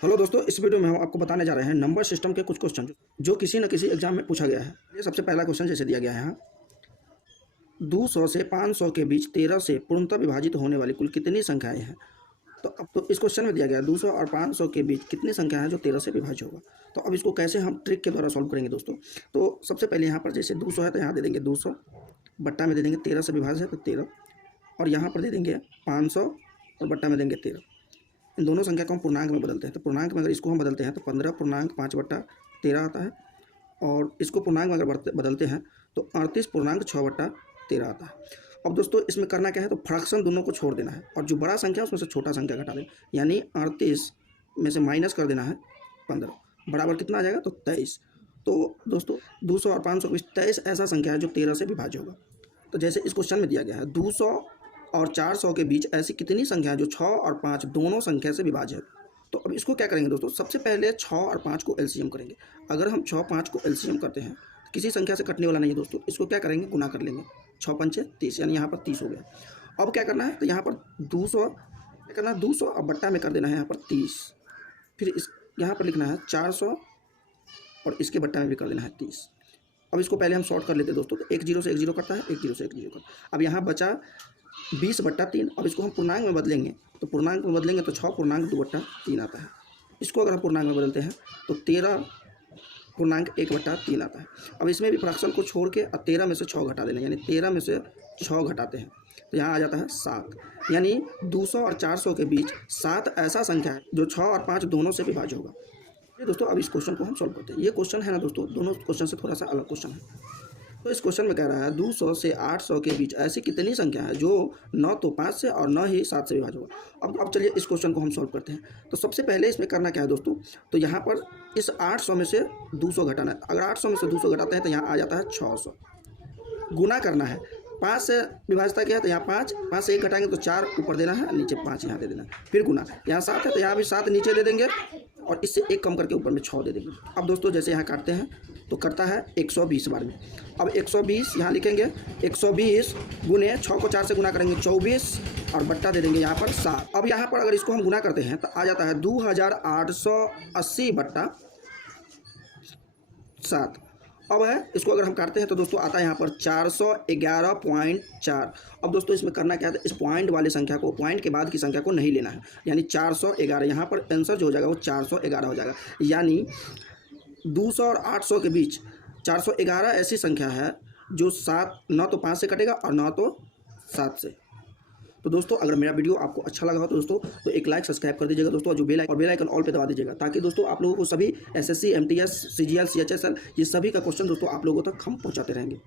Hello दोस्तों, इस video में हम आपको बताने जा रहे हैं नंबर सिस्टम के कुछ क्वेश्चन जो किसी न किसी एग्जाम में पूछा गया है। ये सबसे पहला क्वेश्चन जैसे दिया गया है यहाँ, 200 से 500 के बीच 13 से पूर्णतः विभाजित होने वाली कुल कितनी संख्याएं हैं। तो अब तो इस क्वेश्चन में दिया गया है 200 और 500 के बीच कितनी संख्या है जो 13 से विभाज्य होगा। तो अब इसको कैसे हम ट्रिक के द्वारा सॉल्व करेंगे दोस्तों। तो सबसे पहले यहाँ पर जैसे 200 है तो यहाँ दे देंगे 200, बट्टा में दे देंगे 13 से विभाज्य है तो 13, और यहाँ पर दे देंगे 500 और बट्टा में देंगे 13। इन दोनों संख्या को हम पूर्णांक में बदलते हैं। तो पूर्णांक में अगर इसको हम बदलते हैं तो 15.5/13 आता है, और इसको पूर्णांक में अगर बदलते हैं तो 38.6/13 आता है। अब दोस्तों इसमें करना क्या है, तो फ्रैक्शन दोनों को छोड़ देना है और जो बड़ा संख्या है उसमें से छोटा संख्या घटा देना, यानी 38 में से माइनस कर देना है 15, बराबर कितना आ जाएगा, तो 23। तो दोस्तों 200 और 500 के बीच 23 ऐसा संख्या है जो 13 से विभाज्य होगा। तो जैसे इस क्वेश्चन में दिया गया है 200 और 400 के बीच ऐसी कितनी संख्या है जो 6 और 5 दोनों संख्या से विभाज्य है। तो अब इसको क्या करेंगे दोस्तों, सबसे पहले 6 और 5 को एलसीएम करेंगे। अगर हम 6 5 को एलसीएम करते हैं तो किसी संख्या से कटने वाला नहीं है दोस्तों, इसको क्या करेंगे, गुना कर लेंगे। 6 पंचे 30, यानी यहाँ पर 30 हो गया। अब क्या करना है, तो यहाँ पर 200 क्या करना है, 200 और बट्टा में कर देना है यहाँ पर 30, फिर इस यहाँ पर लिखना है 400 और इसके बट्टा में भी कर देना है 30। अब इसको पहले हम शॉर्ट कर लेते हैं दोस्तों। तो 1 0 से 1 0 कटता है, 1 0 से 1 0 कटता है। अब यहाँ बचा 20/3। अब इसको हम पूर्णांक में बदलेंगे, तो पूर्णांक में बदलेंगे तो 6.2/3 आता है। इसको अगर हम पूर्णांक में बदलते हैं तो 13.1/3 आता है। अब इसमें भी फ्रैक्शन को छोड़ के 13 में से 6 घटा देना, यानी 13 में से 6 घटाते हैं तो यहाँ आ जाता है 7। यानी 200 और 400 के बीच 7 ऐसा संख्या है जो 6 और 5 दोनों से विभाज्य होगा। ये दोस्तों अब इस क्वेश्चन को हम सॉल्व करते हैं। ये क्वेश्चन है ना दोस्तों, दोनों क्वेश्चन से थोड़ा सा अलग क्वेश्चन है। तो इस क्वेश्चन में कह रहा है 200 से 800 के बीच ऐसी कितनी संख्या है जो न तो 5 से और न ही 7 से विभाज्य होगा। अब चलिए इस क्वेश्चन को हम सॉल्व करते हैं। तो सबसे पहले इसमें करना क्या है दोस्तों, तो यहाँ पर इस 800 में से 200 घटाना है। अगर 800 में से 200 घटाते हैं तो यहाँ आ जाता है 600। गुना करना है, 5 से विभाजता क्या है, तो यहाँ 5 से 1 घटाएंगे तो 4 ऊपर देना है, नीचे 5 यहाँ दे देना है। फिर गुना, यहाँ 7 है तो यहाँ भी 7 नीचे दे देंगे और इससे 1 कम करके ऊपर में 6 दे देंगे। अब दोस्तों जैसे यहाँ काटते हैं तो करता है 120 बार में। अब 120 यहाँ लिखेंगे, 120 गुने 6 को 4 से गुना करेंगे 24 और बट्टा दे देंगे यहाँ पर 7। अब यहाँ पर अगर इसको हम गुना करते हैं तो आ जाता है 2880/7। अब है इसको अगर हम काटते हैं तो दोस्तों आता है यहाँ पर 411.4। अब दोस्तों इसमें करना क्या है, इस पॉइंट वाले संख्या को, पॉइंट के बाद की संख्या को नहीं लेना है, यानी 411। यहाँ पर आंसर जो हो जाएगा वो 411 हो जाएगा। यानी 200 और 800 के बीच 411 ऐसी संख्या है जो 7 न तो 5 से कटेगा और न तो 7 से। तो दोस्तों अगर मेरा वीडियो आपको अच्छा लगा हो तो दोस्तों तो एक लाइक सब्सक्राइब कर दीजिएगा दोस्तों, और जो बेल आइकन ऑल पे दबा दीजिएगा, ताकि दोस्तों आप लोगों को सभी एसएससी, एमटीएस, सीजीएल, सीएचएसएल ये सभी का क्वेश्चन दोस्तों आप लोगों तक हम पहुंचाते रहेंगे।